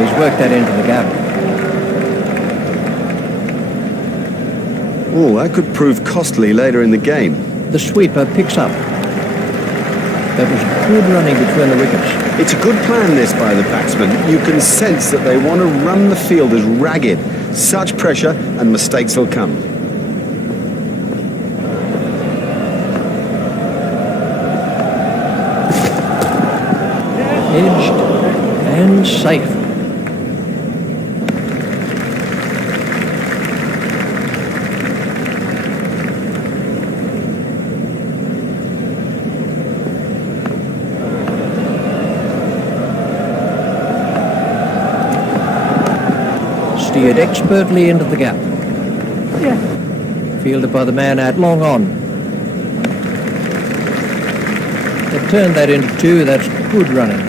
He's worked that into the gap. Oh, that could prove costly later in the game. The sweeper picks up. That was good running between the wickets. It's a good plan, this, by the batsmen. You can sense that they want to run the fielders ragged. Such pressure and mistakes will come. Edged and safe. Steered expertly into the gap. Fielded by the man out long on. They've turned that into two. That's good running.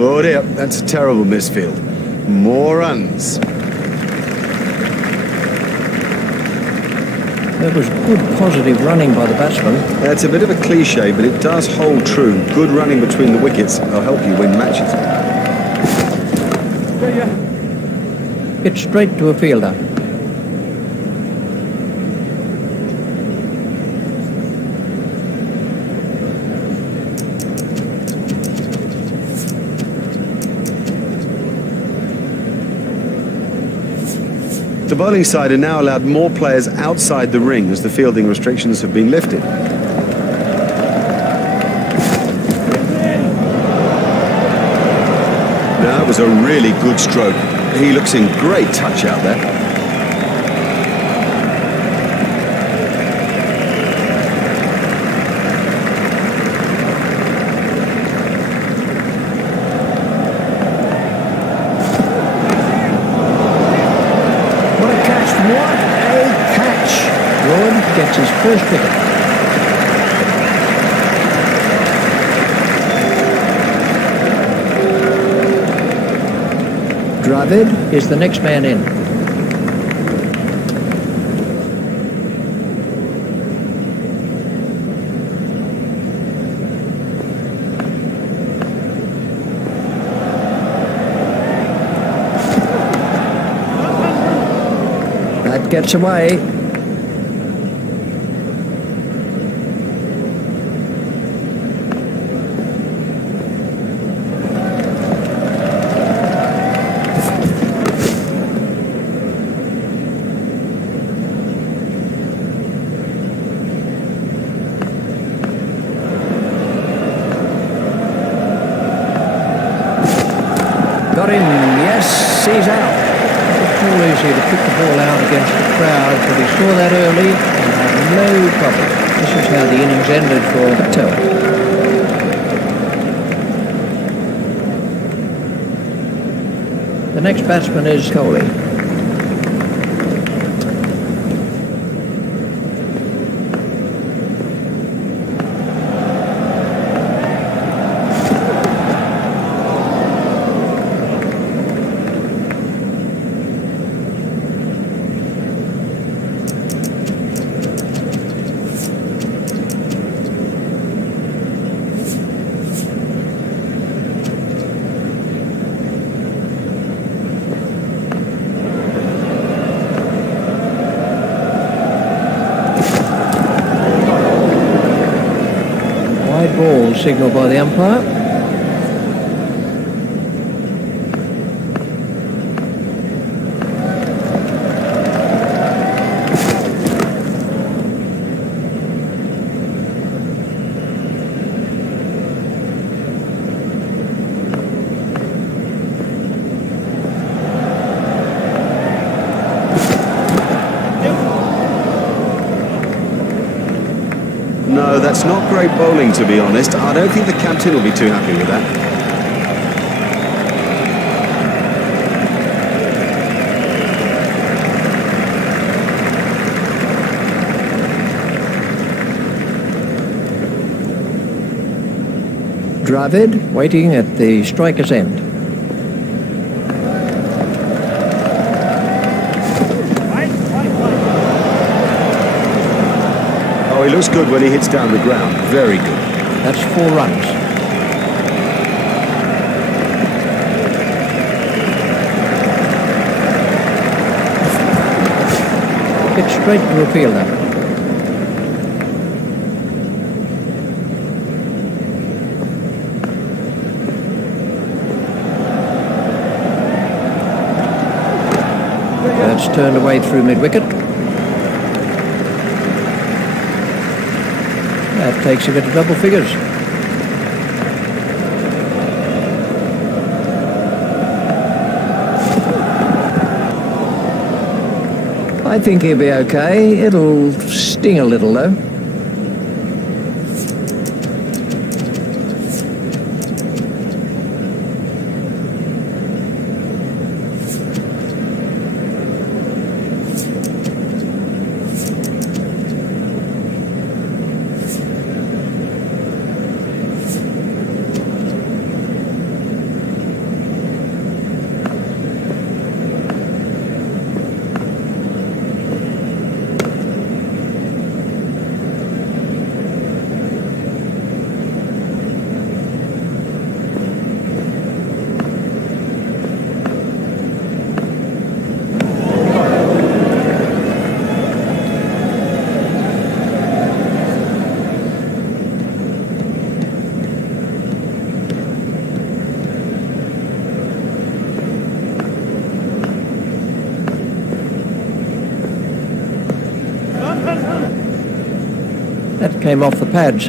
Oh dear, that's a terrible misfield. More runs. That was good positive running by the batsman. That's a bit of a cliche, but it does hold true. Good running between the wickets will help you win matches. Hit straight to a fielder. The bowling side are now allowed more players outside the ring as the fielding restrictions have been lifted. Now, that was a really good stroke. He looks in great touch out there. Gets his first wicket. Dravid is the next man in. That gets away. Got him, yes, he's out. It's too easy to pick the ball out against the crowd, but he saw that early and had no problem. This is how the innings ended for Patel. The next batsman is Kohli. Ball signalled by the umpire. No, that's not great bowling, to be honest. I don't think the captain will be too happy with that. Dravid waiting at the striker's end. Oh, he looks good when he hits down the ground. Very good. That's 4 runs. Hit straight to a fielder. That's turned away through mid-wicket. That takes him into double figures. I think he'll be okay. It'll sting a little though. That came off the pads.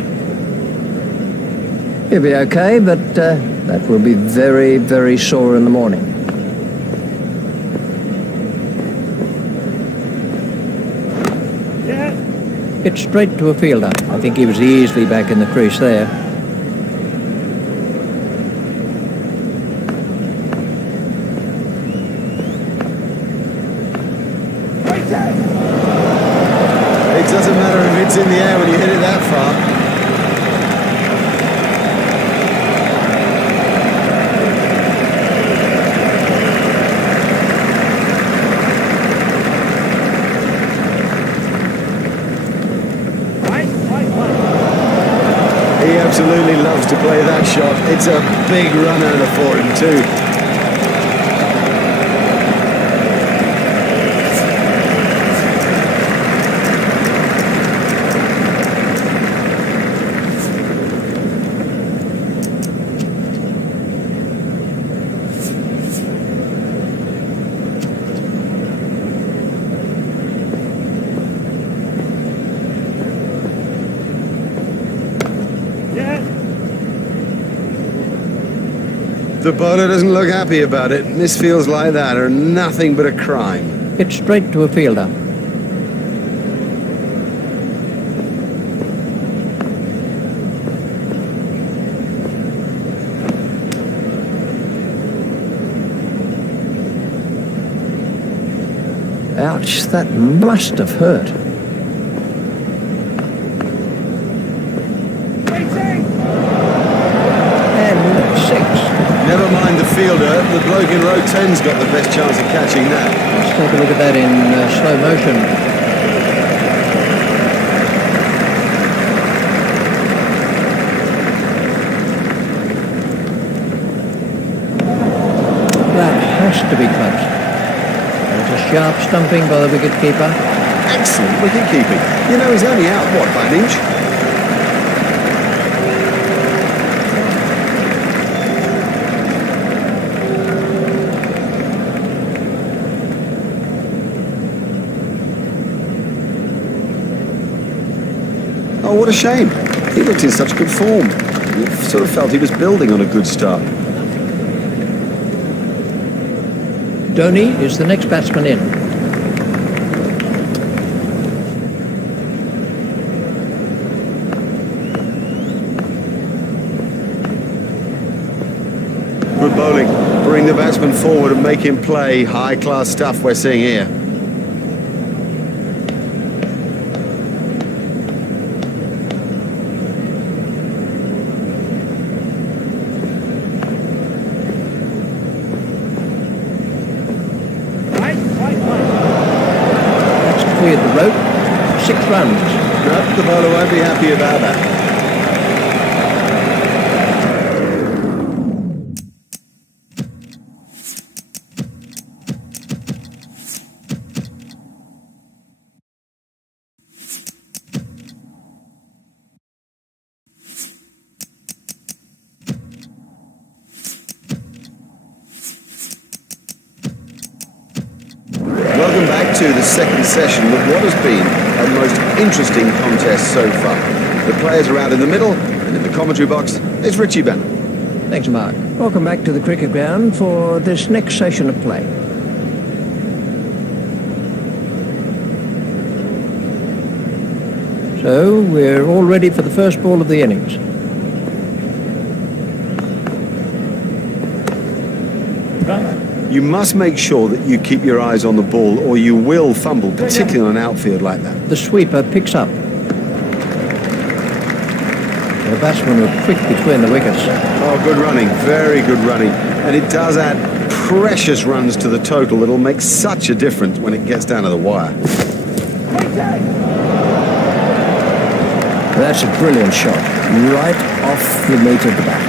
He'll be okay, but that will be very, very sore in the morning. Hit straight to a fielder. I think he was easily back in the crease there. It doesn't matter if it's in the air when you hit it that far. He absolutely loves to play that shot. It's a big run earner for him too. The bowler doesn't look happy about it. Misfields like that are nothing but a crime. Hit straight to a fielder. Ouch, that must have hurt. And 6. Never mind the fielder, the bloke in row 10's got the best chance of catching that. Let's take a look at that in slow motion. That has to be close. There's a sharp stumping by the wicket-keeper. Excellent wicket-keeping. You know, he's only out, what, by an inch? Oh, what a shame. He looked in such good form. You sort of felt he was building on a good start. Dhoni is the next batsman in. Good bowling. Bring the batsman forward and make him play. High-class stuff we're seeing here. 6 runs. No, the bowler won't be happy about that. Welcome back to the second session of what has been a most interesting contest so far. The players are out in the middle, and in the commentary box is Richie Banner. Thanks, Mark. Welcome back to the cricket ground for this next session of play. So, we're all ready for the first ball of the innings. You must make sure that you keep your eyes on the ball or you will fumble, particularly on an outfield like that. The sweeper picks up. The batsmen were quick between the wickets. Oh, good running, very good running. And it does add precious runs to the total. It'll make such a difference when it gets down to the wire. That's a brilliant shot, right off the meat of the bat.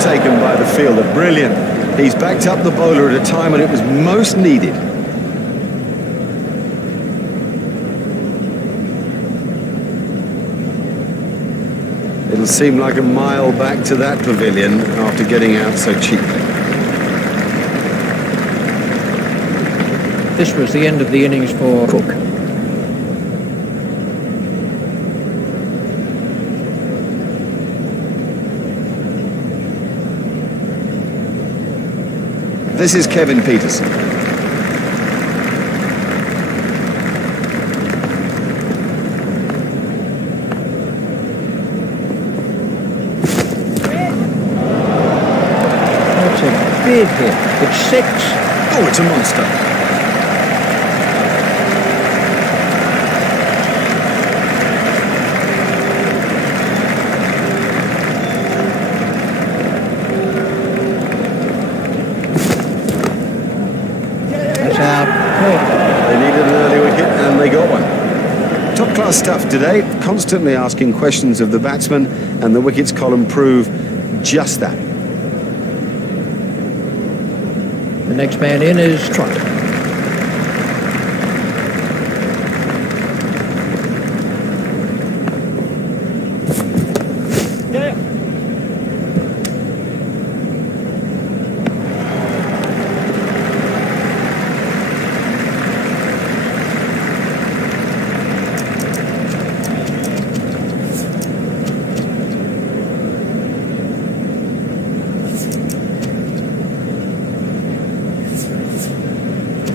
Taken by the fielder. Brilliant. He's backed up the bowler at a time when it was most needed. It'll seem like a mile back to that pavilion after getting out so cheaply. This was the end of the innings for Cook. This is Kevin Peterson. That's a big hit. It's 6. Oh, it's a monster. They needed an early wicket and they got one. Top class stuff today, constantly asking questions of the batsman, and the wickets column prove just that. The next man in is Trott.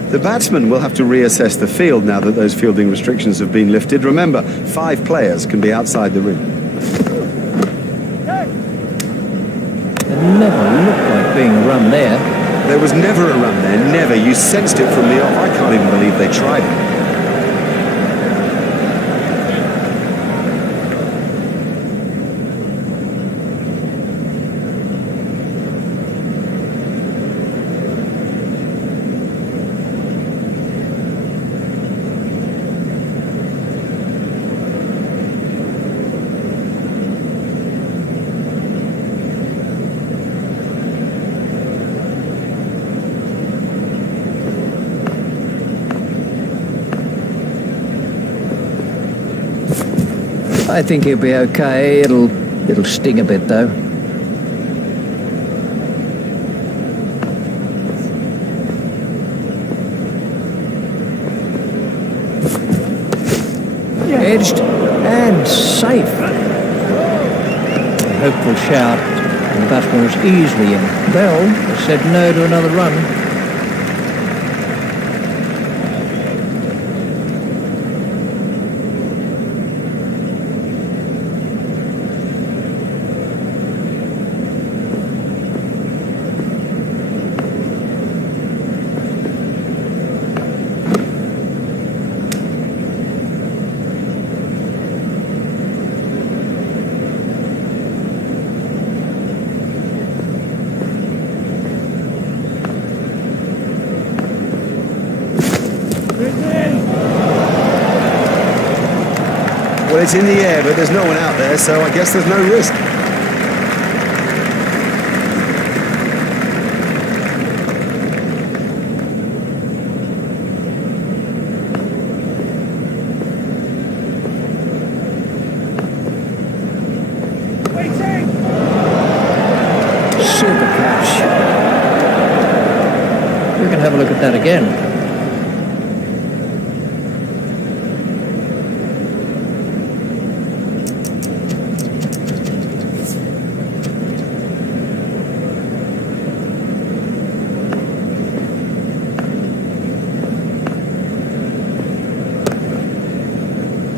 The batsman will have to reassess the field now that those fielding restrictions have been lifted. Remember, 5 players can be outside the ring. It never looked like being a run there. There was never a run there, never. You sensed it from the off. I can't even believe they tried it. I think he'll be okay. It'll sting a bit though. Edged and safe. A hopeful shout, and the batsman was easily in. Bell said no to another run. Well, it's in the air, but there's no one out there, so I guess there's no risk. Super catch. We can have a look at that again.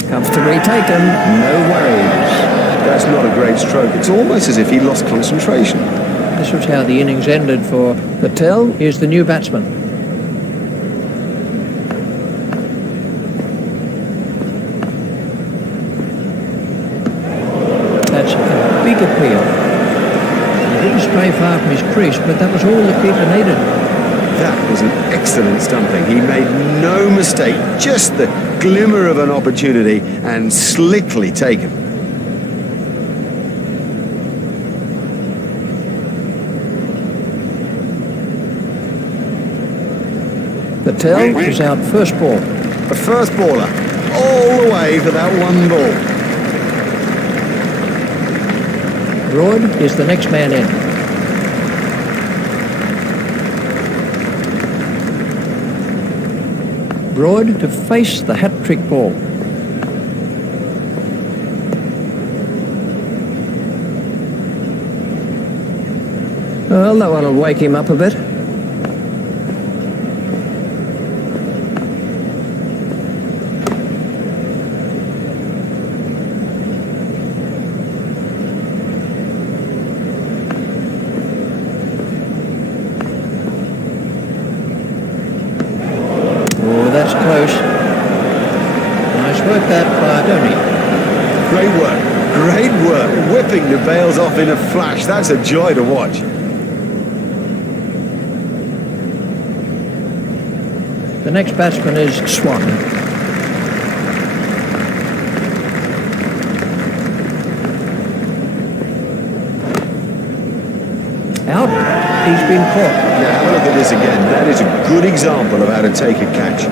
Comfortably taken, no worries. That's not a great stroke. It's almost as if he lost concentration. This was how the innings ended for Patel. Here's the new batsman. That's a big appeal. He didn't stray far from his crease, but that was all the keeper needed. That was an excellent stumping. He made no mistake, just the glimmer of an opportunity, and slickly taken. Patel is out first ball. A first baller, all the way for that one ball. Broad is the next man in. Broad to face the hat-trick ball. Well, that one will wake him up a bit. That's close. Nice work that by Tony. Great work. Whipping the bails off in a flash. That's a joy to watch. The next batsman is Swan. Out. He's been caught. Now have a look at this again. That is a good example of how to take a catch.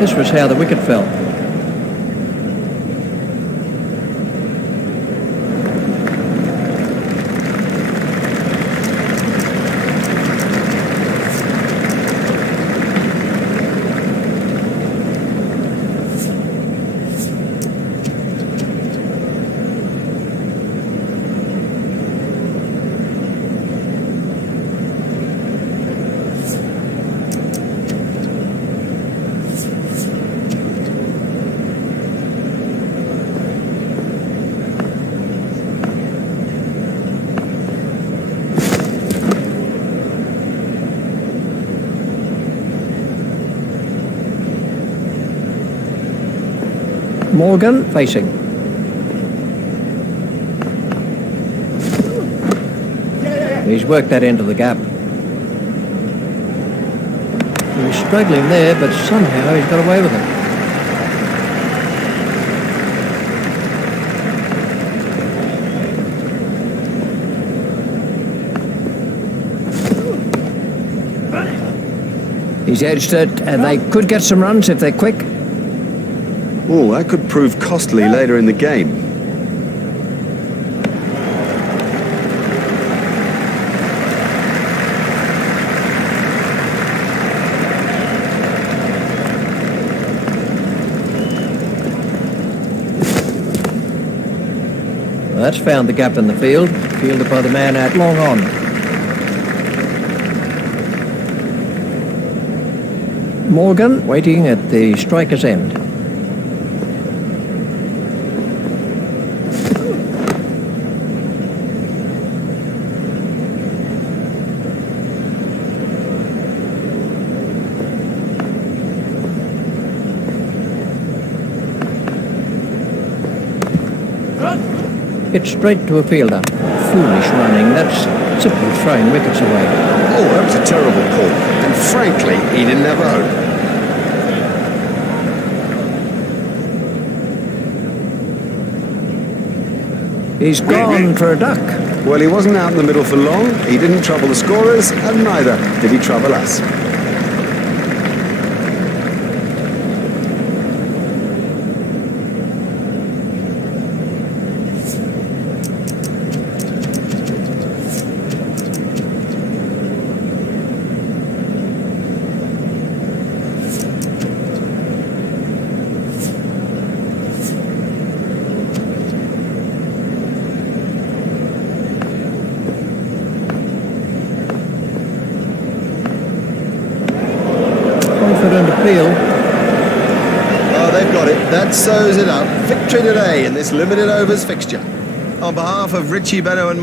This was how the wicket fell. Morgan facing. He's worked that into the gap. He was struggling there, but somehow he's got away with it. He's edged it, and they could get some runs if they're quick. Oh, that could prove costly later in the game. Well, that's found the gap in the field, fielded by the man out long on. Morgan waiting at the striker's end. Hit straight to a fielder. Foolish running. That's simply throwing wickets away. Oh, that was a terrible call. And frankly, he didn't have a hope. He's gone for a duck. Well, he wasn't out in the middle for long. He didn't trouble the scorers, and neither did he trouble us. Confident appeal. Oh, they've got it. That sews it up. Victory today in this limited overs fixture. On behalf of Richie Benno and